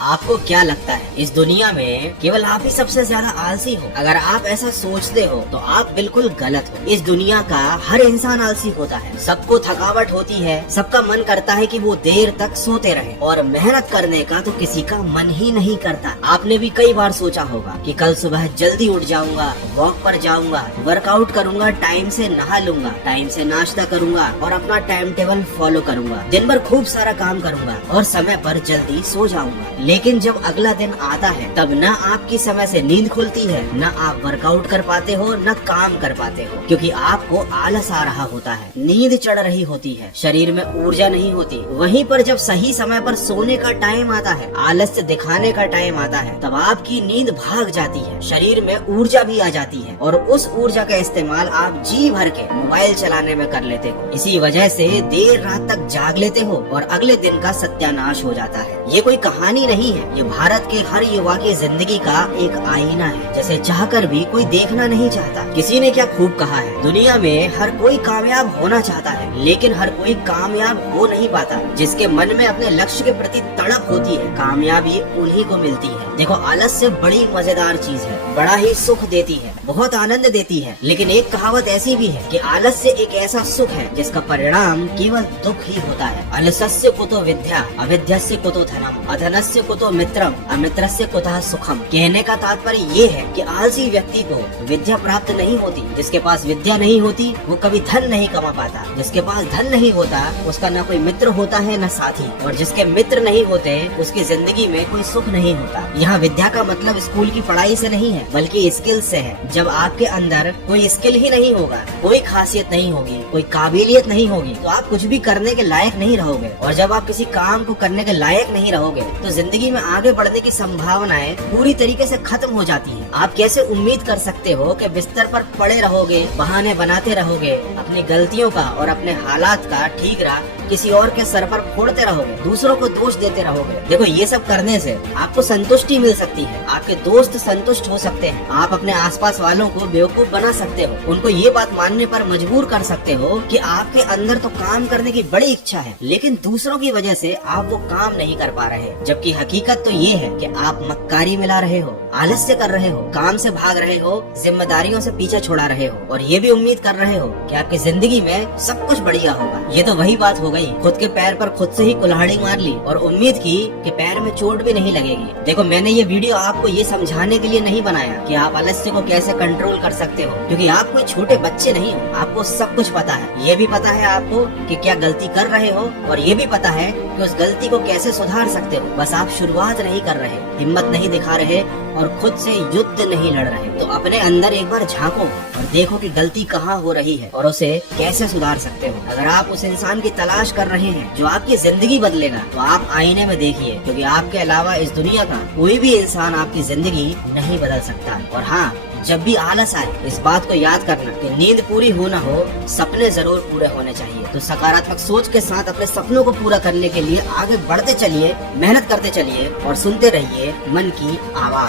आपको क्या लगता है इस दुनिया में केवल आप ही सबसे ज्यादा आलसी हो? अगर आप ऐसा सोचते हो तो आप बिल्कुल गलत हो। इस दुनिया का हर इंसान आलसी होता है, सबको थकावट होती है, सबका मन करता है कि वो देर तक सोते रहे और मेहनत करने का तो किसी का मन ही नहीं करता। आपने भी कई बार सोचा होगा कि कल सुबह जल्दी उठ जाऊंगा, वॉक पर जाऊंगा, वर्कआउट करूंगा, टाइम से नहा लूंगा, टाइम से नाश्ता करूंगा और अपना टाइम टेबल फॉलो करूंगा, दिन भर खूब सारा काम करूंगा और समय पर जल्दी सो जाऊंगा। लेकिन जब अगला दिन आता है तब न आपकी समय से नींद खुलती है, न आप वर्कआउट कर पाते हो, न काम कर पाते हो, क्योंकि आपको आलस आ रहा होता है, नींद चढ़ रही होती है, शरीर में ऊर्जा नहीं होती। वहीं पर जब सही समय पर सोने का टाइम आता है, आलस्य दिखाने का टाइम आता है, तब आपकी नींद भाग जाती है, शरीर में ऊर्जा भी आ जाती है और उस ऊर्जा का इस्तेमाल आप जी भर के मोबाइल चलाने में कर लेते हो। इसी वजह से देर रात तक जाग लेते हो और अगले दिन का सत्यानाश हो जाता है। ये कोई कहानी नहीं है, ये भारत के हर युवा की जिंदगी का एक आईना है, जैसे चाहकर भी कोई देखना नहीं चाहता। किसी ने क्या खूब कहा है, दुनिया में हर कोई कामयाब होना चाहता है लेकिन हर कोई कामयाब हो नहीं पाता। जिसके मन में अपने लक्ष्य के प्रति तड़प होती है, कामयाबी उन्हीं को मिलती है। देखो, आलस्य बड़ी मजेदार चीज है, बड़ा ही सुख देती है, बहुत आनंद देती है, लेकिन एक कहावत ऐसी भी है कि आलस्य एक ऐसा सुख है जिसका परिणाम केवल दुख ही होता है। आलस्य कुतो विद्या, अविद्यस्य कुतो धनम, अधनस्य कुतो मित्रम, अमित्रस्य कुतः सुखम। कहने का तात्पर्य ये है कि आलसी व्यक्ति को विद्या प्राप्त नहीं होती, जिसके पास विद्या नहीं होती वो कभी धन नहीं कमा पाता, जिसके पास धन नहीं होता उसका न कोई मित्र होता है न साथी, और जिसके मित्र नहीं होते उसकी जिंदगी में कोई सुख नहीं होता। यहाँ विद्या का मतलब स्कूल की पढ़ाई से नहीं है बल्कि स्किल से है। जब आपके अंदर कोई स्किल ही नहीं होगा, कोई खासियत नहीं होगी, कोई काबिलियत नहीं होगी तो आप कुछ भी करने के लायक नहीं रहोगे, और जब आप किसी काम को करने के लायक नहीं रहोगे तो जिंदगी में आगे बढ़ने की संभावनाएं पूरी तरीके से खत्म हो जाती हैं। आप कैसे उम्मीद कर सकते हो कि बिस्तर पर पड़े रहोगे, बहाने बनाते रहोगे, अपनी गलतियों का और अपने हालात का ठीक रहा किसी और के सर पर फोड़ते रहोगे, दूसरों को दोष देते रहोगे। देखो, ये सब करने से आपको संतुष्टि मिल सकती है, आपके दोस्त संतुष्ट हो सकते हैं, आप अपने आसपास वालों को बेवकूफ बना सकते हो, उनको ये बात मानने पर मजबूर कर सकते हो कि आपके अंदर तो काम करने की बड़ी इच्छा है लेकिन दूसरों की वजह से आप वो काम नहीं कर पा रहे। जबकि हकीकत तो ये है कि आप मक्कारी मिला रहे हो, आलस्य कर रहे हो, काम से भाग रहे हो, जिम्मेदारियों से पीछे छुड़ा रहे हो और ये भी उम्मीद कर रहे हो कि आपकी जिंदगी में सब कुछ बढ़िया होगा। ये तो वही बात हो गई, खुद के पैर पर खुद से ही कुल्हाड़ी मार ली और उम्मीद की कि पैर में चोट भी नहीं लगेगी। देखो, मैंने ये वीडियो आपको ये समझाने के लिए नहीं बनाया कि आप आलस्य को कैसे कंट्रोल कर सकते हो, क्योंकि आप कोई छोटे बच्चे नहीं हो, आपको सब कुछ पता है। ये भी पता है आपको कि क्या गलती कर रहे हो और ये भी पता है कि उस गलती को कैसे सुधार सकते हो। बस आप शुरुआत नहीं कर रहे, हिम्मत नहीं दिखा रहे और खुद से युद्ध नहीं लड़ रहे। तो अपने अंदर एक बार झांको और देखो कि गलती कहाँ हो रही है और उसे कैसे सुधार सकते हो। अगर आप उस इंसान की तलाश कर रहे हैं जो आपकी जिंदगी बदलेगा तो आप आईने में देखिए, क्योंकि आपके अलावा इस दुनिया का कोई भी इंसान आपकी जिंदगी नहीं बदल सकता। और हाँ, जब भी आलस आए इस बात को याद करना कि नींद पूरी हो ना हो, सपने जरूर पूरे होने चाहिए। तो सकारात्मक सोच के साथ अपने सपनों को पूरा करने के लिए आगे बढ़ते चलिए, मेहनत करते चलिए और सुनते रहिए मन की आवाज।